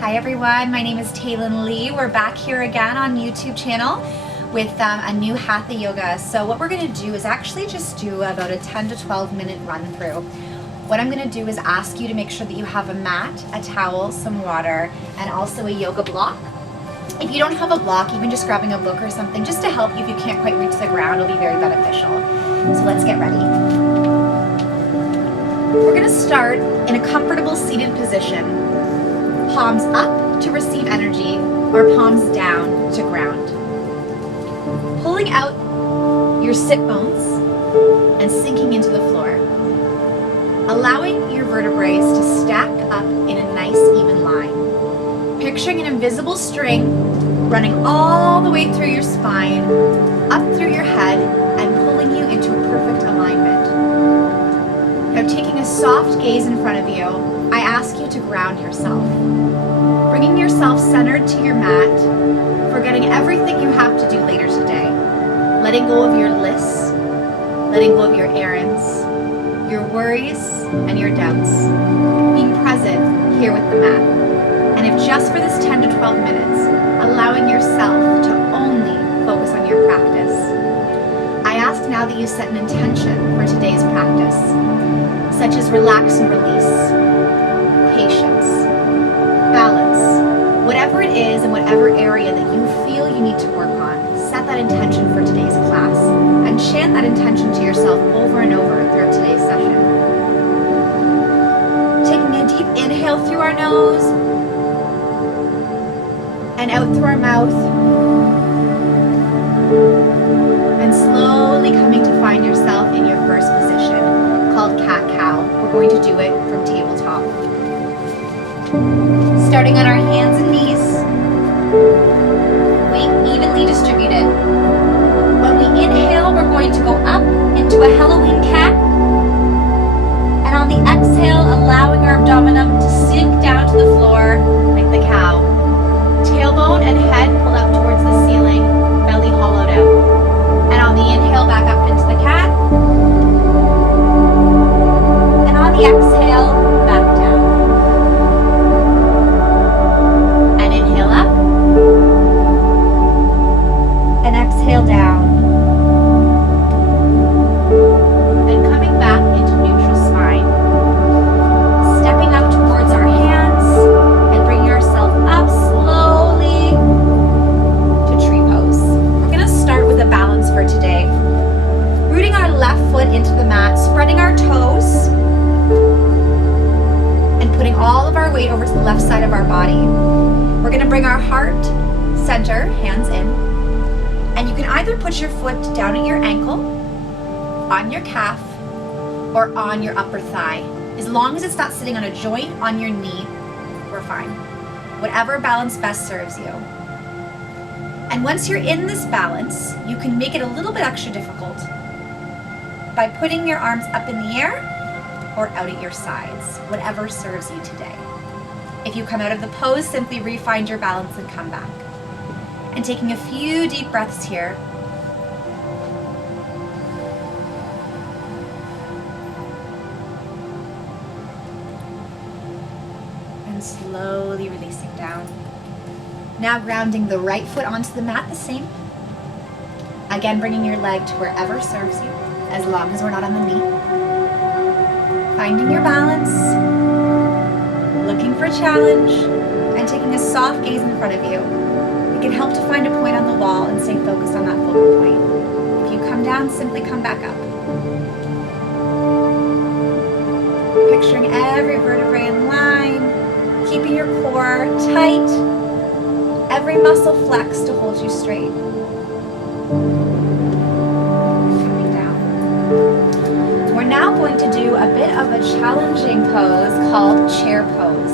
Hi everyone, my name is Taylin Lee. We're back here again on YouTube channel with a new Hatha Yoga. So what we're going to do is actually just do about a 10 to 12 minute run through. What I'm going to do is ask you to make sure that you have a mat, a towel, some water, and also a yoga block. If you don't have a block, even just grabbing a book or something just to help you if you can't quite reach the ground will be very beneficial. So let's get ready. We're going to start in a comfortable seated position. Palms up to receive energy or palms down to ground. Pulling out your sit bones and sinking into the floor. Allowing your vertebrae to stack up in a nice even line. Picturing an invisible string running all the way through your spine, up through your head, and pulling you into a perfect alignment. Now taking a soft gaze in front of you, I ask you to ground yourself. Bringing yourself centered to your mat, forgetting everything you have to do later today. Letting go of your lists, letting go of your errands, your worries, and your doubts. Being present here with the mat. And if just for this 10 to 12 minutes, allowing yourself to only focus on your practice. I ask now that you set an intention for today's practice, such as relax and release, patience, balance, whatever it is in whatever area that you feel you need to work on, set that intention for today's class and chant that intention to yourself over and over throughout today's session. Taking a deep inhale through our nose and out through our mouth, and slowly coming to find yourself in your first position called cat-cow. We're going to do it from tabletop. Starting on our hands and knees, weight evenly distributed. When we inhale, we're going to go up into a Halloween cat. And on the exhale, allowing our abdominum to sink down to the floor like the cow. Tailbone and head pulled up towards the ceiling, belly hollowed out. And on the inhale, back up into the cat. And on the exhale, back down. And inhale up. And exhale down. And coming back into neutral spine. Stepping up towards our hands and bringing yourself up slowly to tree pose. We're going to start with a balance for today. Rooting our left foot into the mat, spreading our toes, and putting all of our weight over to the left side of our body. We're going to bring our heart center, hands in, and you can either put your foot down at your ankle, on your calf, or on your upper thigh. As long as it's not sitting on a joint on your knee, we're fine. Whatever balance best serves you. And once you're in this balance, you can make it a little bit extra difficult by putting your arms up in the air or out at your sides, whatever serves you today. If you come out of the pose, simply re-find your balance and come back. And taking a few deep breaths here. And slowly releasing down. Now grounding the right foot onto the mat the same. Again, bringing your leg to wherever serves you, as long as we're not on the knee. Finding your balance, looking for a challenge, and taking a soft gaze in front of you. It can help to find a point on the wall and stay focused on that focal point. If you come down, simply come back up. Picturing every vertebrae in line, keeping your core tight, every muscle flexed to hold you straight. Coming down. We're now going to do a bit of a challenging pose called chair pose.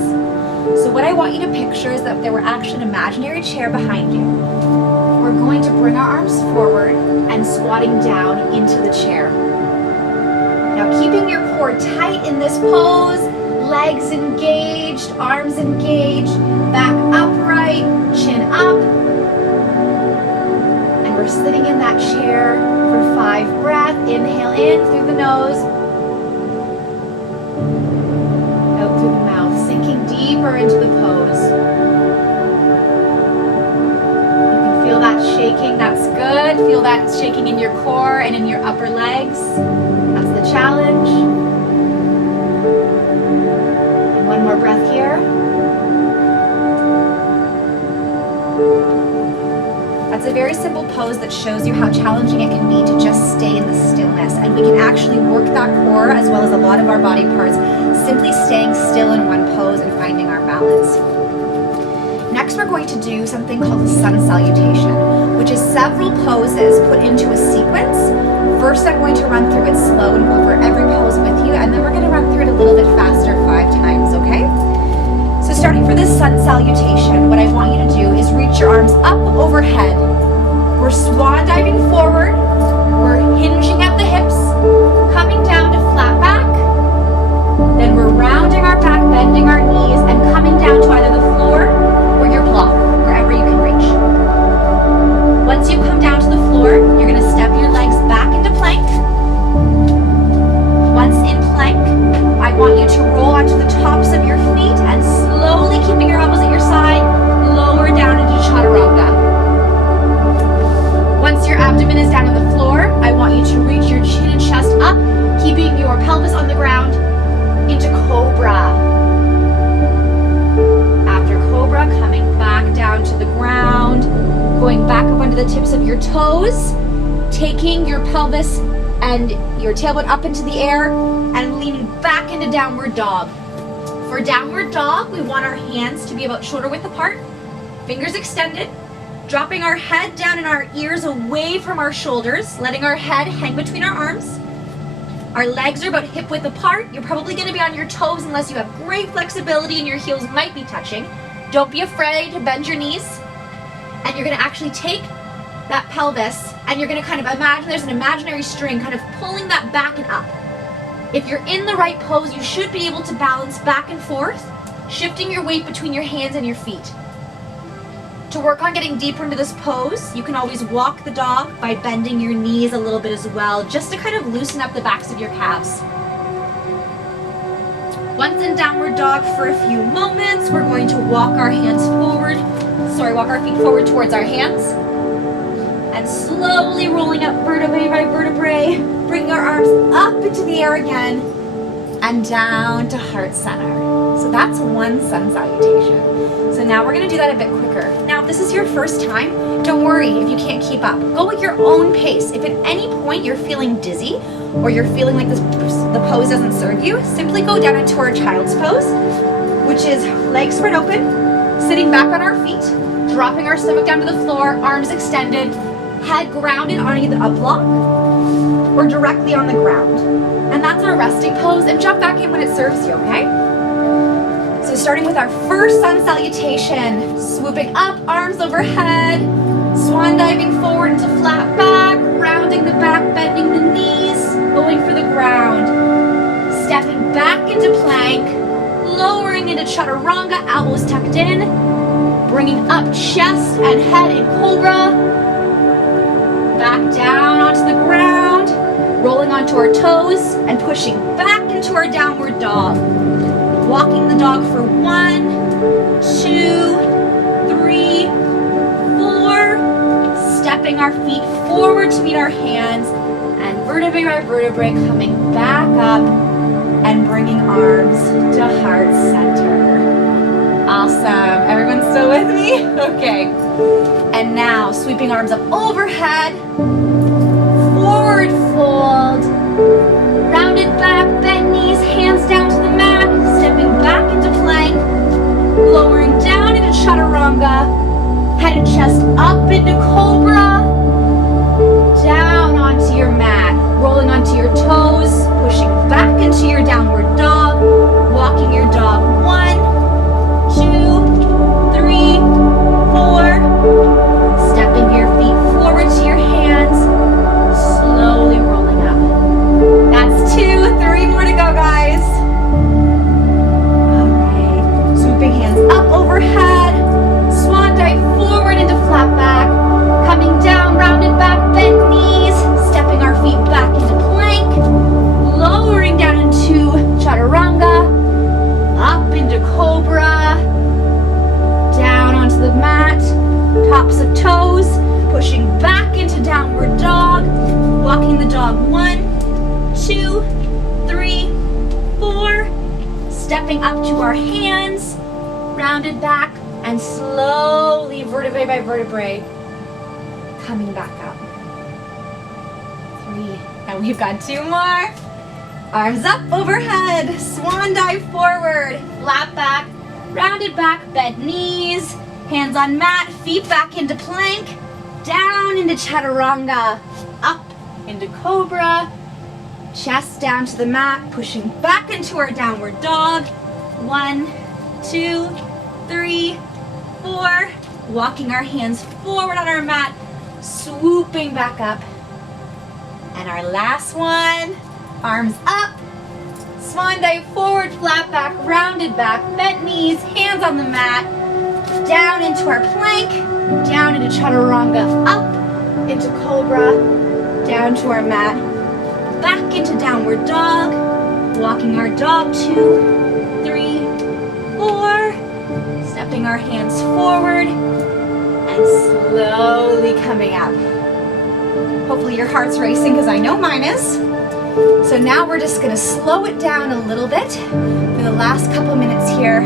So what I want you to picture is that there were actually an imaginary chair behind you. We're going to bring our arms forward and squatting down into the chair. Now keeping your core tight in this pose, legs engaged, arms engaged, back upright, chin up. And we're sitting in that chair for 5 breaths. Inhale in through the nose, out through the mouth, sinking deeper into the pose. that shaking in your core and in your upper legs. That's the challenge. And one more breath here. That's a very simple pose that shows you how challenging it can be to just stay in the stillness. And we can actually work that core as well as a lot of our body parts simply staying still in one pose and finding our balance. Next, we're going to do something called the sun salutation, which is several poses put into a sequence. First, I'm going to run through it slow and go over every pose with you, and then we're going to run through it a little bit faster 5 times, okay? So starting for this sun salutation, what I want you to do is reach your arms up overhead. We're swan diving forward. We're hinging at the hips, coming down to flat back. Then we're rounding our back, bending our knees, and coming down to either the floor or your block, wherever you can reach. Once you come down to the floor, you're going to step your legs back into plank. Once in plank, I want you to roll onto the tops of your feet and slowly keeping your elbows at your side, lower down into chaturanga. Once your abdomen is down on the floor, I want you to reach your chin and chest up, keeping your pelvis on the ground, into cobra. After cobra, coming back down to the ground, going back up onto the tips of your toes, taking your pelvis and your tailbone up into the air and leaning back into downward dog. For downward dog, we want our hands to be about shoulder width apart, fingers extended, dropping our head down and our ears away from our shoulders, letting our head hang between our arms. Our legs are about hip width apart. You're probably going to be on your toes unless you have great flexibility and your heels might be touching. Don't be afraid to bend your knees. And you're going to actually take that pelvis and you're going to kind of imagine there's an imaginary string kind of pulling that back and up. If you're in the right pose, you should be able to balance back and forth, shifting your weight between your hands and your feet. To work on getting deeper into this pose, you can always walk the dog by bending your knees a little bit as well, just to kind of loosen up the backs of your calves. Once in downward dog for a few moments, we're going to walk our feet forward towards our hands. And slowly rolling up vertebrae by vertebrae, bringing our arms up into the air again, and down to heart center. So that's one sun salutation. So now we're going to do that a bit quicker. Now, if this is your first time, don't worry if you can't keep up. Go at your own pace. If at any point you're feeling dizzy or you're feeling like the pose doesn't serve you, simply go down into our child's pose, which is legs spread open, sitting back on our feet, dropping our stomach down to the floor, arms extended, head grounded on either a block or directly on the ground. And that's our resting pose, and jump back in when it serves you, okay? So starting with our first sun salutation, swooping up, arms overhead, swan diving forward into flat back, rounding the back, bending the knees, going for the ground, stepping back into plank, lowering into chaturanga, elbows tucked in, bringing up chest and head in cobra, back down onto the ground, rolling onto our toes and pushing back into our downward dog. Walking the dog for 1, 2, 3, 4. Stepping our feet forward to meet our hands and vertebrae by vertebrae coming back up and bringing arms to heart center. Awesome. Everyone still with me? Okay. And now sweeping arms up overhead. Forward fold, rounded back, bend knees, hands down to the mat, stepping back into plank, lowering down into chaturanga, head and chest up into cobra, down onto your mat, rolling onto your toes, pushing back into your downward dog, walking your dog 1, 2, 3, 4, stepping your feet forward to your hands, slowly rolling up. That's 2, 3 more to go, guys. All right, swooping hands up overhead, swan dive forward into flat back, coming down, rounded back, bent knees, stepping our feet back into plank, lowering down into chaturanga, up dog. 1, 2, 3, 4. Stepping up to our hands, rounded back, and slowly, vertebrae by vertebrae, coming back up. 3. And we've got 2 more. Arms up overhead, swan dive forward, flat back, rounded back, bent knees, hands on mat, feet back into plank, down into chaturanga, up into cobra, chest down to the mat, pushing back into our downward dog. 1, 2, 3, 4. Walking our hands forward on our mat, swooping back up. And our last one, arms up, swan dive forward, flat back, rounded back, bent knees, hands on the mat, down into our plank, down into chaturanga, up into cobra, down to our mat, back into downward dog, walking our dog. 2, 3, 4, stepping our hands forward, and slowly coming up. Hopefully your heart's racing, because I know mine is. So now we're just gonna slow it down a little bit for the last couple minutes here.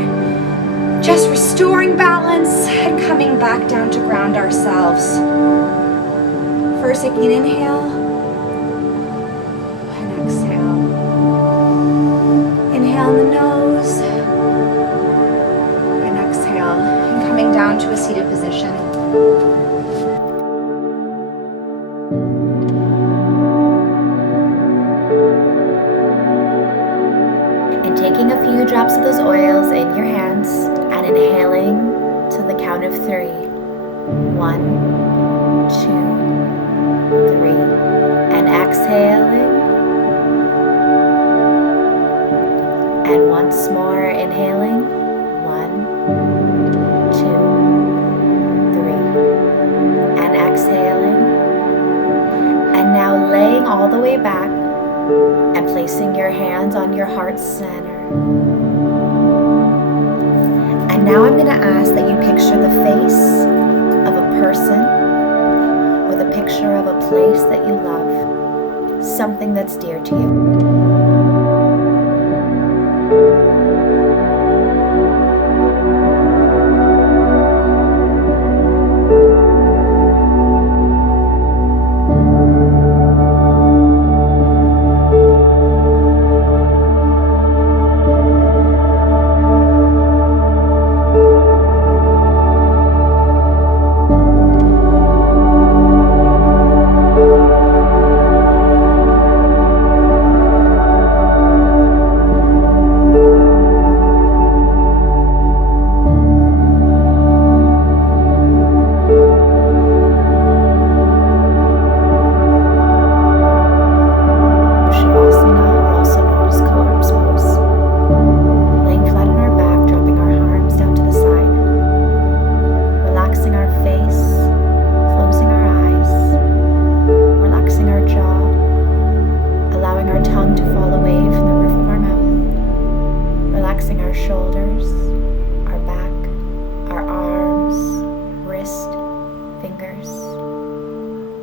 Just restoring balance and coming back down to ground ourselves. First, taking an inhale and exhale. Inhale in the nose and exhale, and coming down to a seated position. And taking a few drops of those oils in your hands and inhaling to the count of 3. 1, 2, 3. And exhaling. And once more inhaling. 1, 2, 3. And exhaling. And now laying all the way back and placing your hands on your heart center. And now I'm going to ask that you picture the face of a person or the picture of a place that you love, something that's dear to you.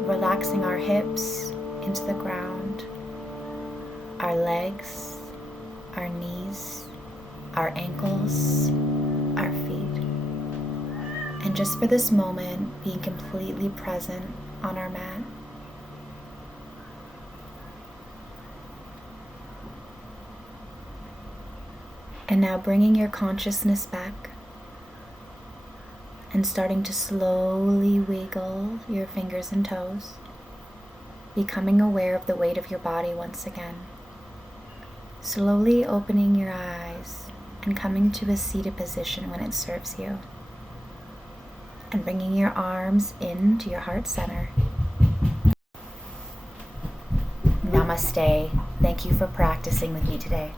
Relaxing our hips into the ground, our legs, our knees, our ankles, our feet. And just for this moment, being completely present on our mat. And now bringing your consciousness back and starting to slowly wiggle your fingers and toes, becoming aware of the weight of your body once again. Slowly opening your eyes and coming to a seated position when it serves you. And bringing your arms into your heart center. Namaste. Thank you for practicing with me today.